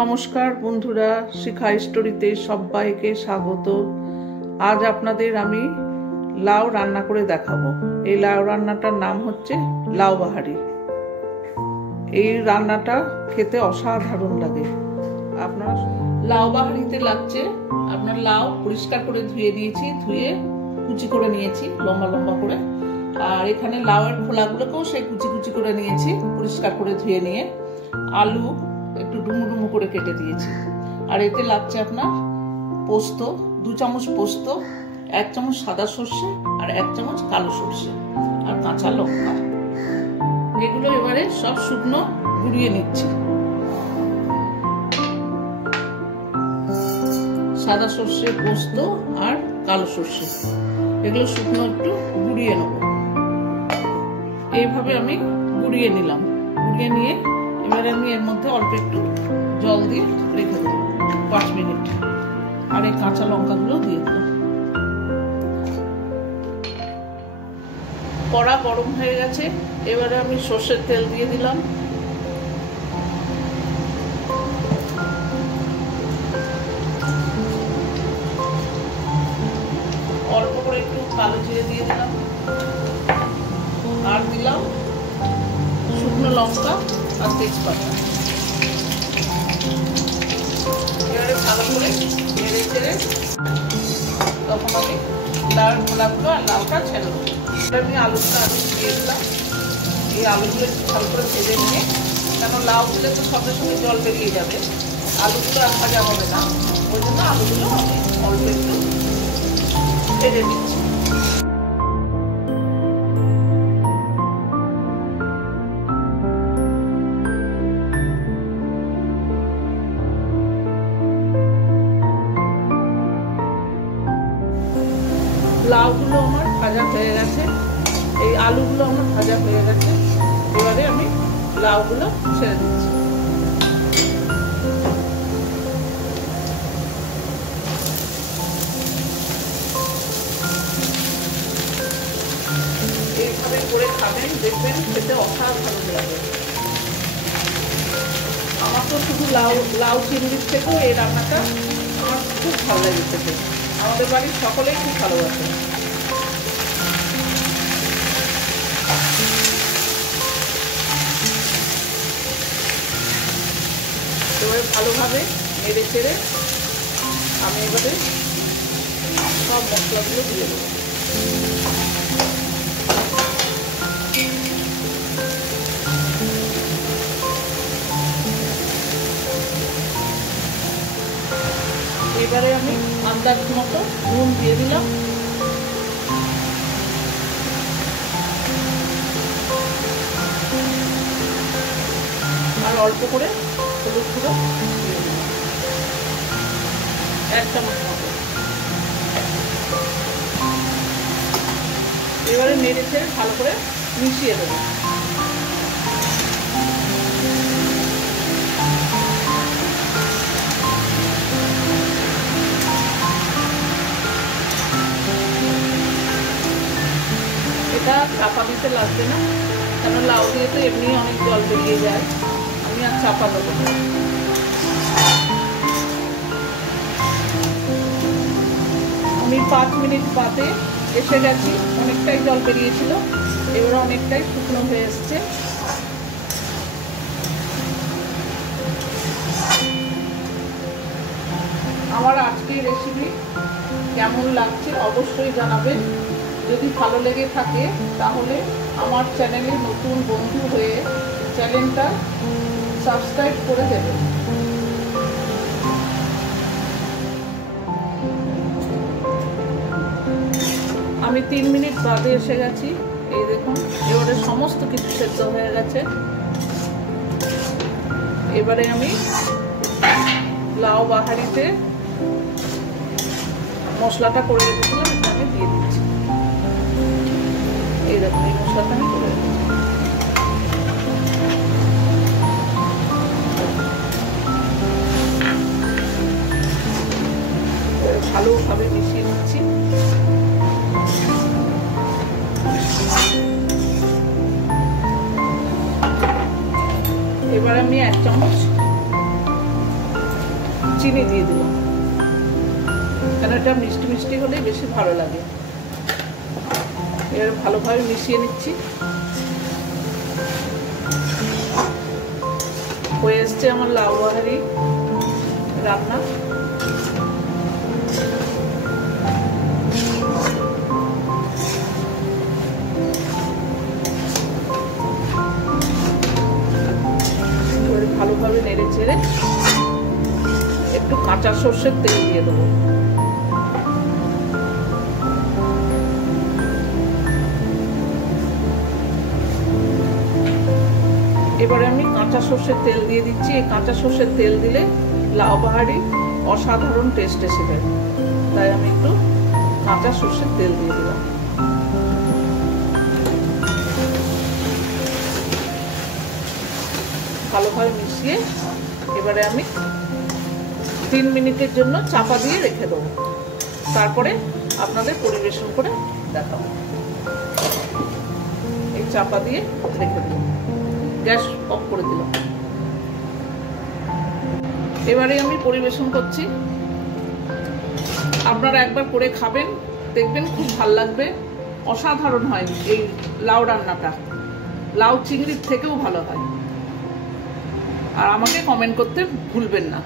নমস্কার বন্ধুরা, শিখা স্টোরিতে সবাইকে স্বাগত। আজ আপনাদের আমি লাউ রান্না করে দেখাবো। এই লাউ রান্নাটার নাম হচ্ছে লাউ বাহারি। এই রান্নাটা খেতে অসাধারণ লাগে। আপনারা লাউ বাহারিতে লাগছে আপনার লাউ পরিষ্কার করে ধুয়ে দিয়েছি, ধুয়ে কুচি করে নিয়েছি লম্বা লম্বা করে। আর এখানে লাউয়ের খোলাগুলোকেও সেই কুচি কুচি করে নিয়েছি পরিষ্কার করে ধুয়ে নিয়ে। আলু একটু ডুমু ডুমু করে কেটে দিয়েছি। আর এতে লাগছে আপনার পোস্ত, 2 চামচ পোস্ত, 1 চামচ সাদা সর্ষে আর 1 চামচ কালো সর্ষে আর কাঁচা লঙ্কা। এগুলো এবারে সব শুকনো গুঁড়িয়ে নিচ্ছি। সাদা সর্ষে, পোস্ত আর কালো সর্ষে এগুলো শুকনো একটু গুঁড়িয়ে নেব। এইভাবে আমি গুঁড়িয়ে নিলাম। গুঁড়িয়ে নিয়ে এবারে আমি এর মধ্যে অল্প একটু জল দিয়ে রেখে দেবো 5 মিনিট। আর এই কাঁচা লঙ্কাগুলো দিয়ে দেবো। কড়া গরম হয়ে গেছে, এবারে আমি সর্ষের তেল দিয়ে দিলাম। অল্প করে একটু কালো জিরে দিয়ে দিলাম। আর দিলাম শুকনো লঙ্কা আর তেজপাতা। এবারে ভালো করে নেড়ে চেড়ে তখন আমি লাউর খোলাগুলো আর লাউটা ছেড়ে দেবো। আমি আলুটা দিয়ে দিলাম। এই আলুগুলো ভালো করে ভেজে নিয়ে, কেন লাউ দিলে তো সঙ্গে সঙ্গে জল বেরিয়ে যাবে, আলুগুলো আর ভাজা হবে না, ওই জন্য আলুগুলো আমি অল্প একটু ভেজে দিচ্ছি। লাউগুলো আমার ভাজা হয়ে গেছে, এই আলুগুলো আমার ভাজা হয়ে গেছে। এবারে আমি লাউগুলো ছেড়ে দিচ্ছি। এইভাবে করে খাবেন, দেখবেন খেতে অসাধারণ লাগে। আমার তো শুধু লাউ চিংড়ির থেকেও এই রান্নাটা আমার খুব ভালো লাগে খেতে। আমাদের বাড়ির সকলেই খুব ভালোবাসে। এবারে ভালোভাবে নেড়ে চেড়ে আমি এবারে সব মশলাগুলো দিয়ে দেবো। এবারে আমি আন্দাজ মতো নুন দিয়ে দিলাম। আর অল্প করে হলুদ গুঁড়ো দিয়ে দিলাম 1 চামচ মতো। এবারে নেড়ে ছেড়ে ভালো করে মিশিয়ে দেবো। এটা চাপা দিতে লাগবে না, কেন লাউ দিয়ে তো এমনি অনেক জল বেরিয়ে যায়, আমি আর চাপা দেবো না। আমি 5 মিনিট বাদে এসে গেছি, অনেকটাই জল বেরিয়েছিল, এবারে অনেকটাই শুকনো হয়ে এসছে। আমার আজকের রেসিপি কেমন লাগছে অবশ্যই জানাবেন। যদি ভালো লেগে থাকে তাহলে আমার চ্যানেলে নতুন বন্ধু হয়ে চ্যানেলটা সাবস্ক্রাইব করে দেবেন। আমি 3 মিনিট বাদে এসে গেছি, এই দেখুন এবারে সমস্ত কিছু সেদ্ধ হয়ে গেছে। এবারে আমি লাউ বাহারিতে মশলাটা করে রেখেছিলাম, এটা আমি দিয়ে দিচ্ছি। এই দেখুন এই মশলাটা আমি করে রেখেছি। ভালোভাবে মিশিয়ে দিচ্ছি। এবার আমি 1 চামচ চিনি দিয়ে দিলাম, কেন এটা মিষ্টি মিষ্টি হলেই বেশি ভালো লাগে। এবার ভালোভাবে মিশিয়ে নিচ্ছি। হয়ে এসছে আমার লাউ বাহারি রান্না। ভালোভাবে নেড়ে চেড়ে একটু কাঁচা সর্ষের তেল দিয়ে দেবো। এবারে আমি কাঁচা সর্ষের তেল দিয়ে দিচ্ছি। এই কাঁচা সর্ষের তেল দিলে লাউ বাহারি অসাধারণ টেস্ট এসে যায়, তাই আমি একটু কাঁচা সর্ষের তেল দিয়ে দিলাম। ভালোভাবে মিশিয়ে এবারে আমি 3 মিনিটের জন্য চাপা দিয়ে রেখে দেবো, তারপরে আপনাদের পরিবেশন করে দেখাবো। এই চাপা দিয়ে রেখে দেবো, গ্যাস অফ করে দিলাম। এবারে আমি পরিবেশন করছি। আপনারা একবার করে খাবেন, দেখবেন খুব ভালো লাগবে। অসাধারণ হয় এই লাউ রান্নাটা, লাউ চিংড়ির থেকেও ভালো হয়। আর আমাকে কমেন্ট করতে ভুলবেন না।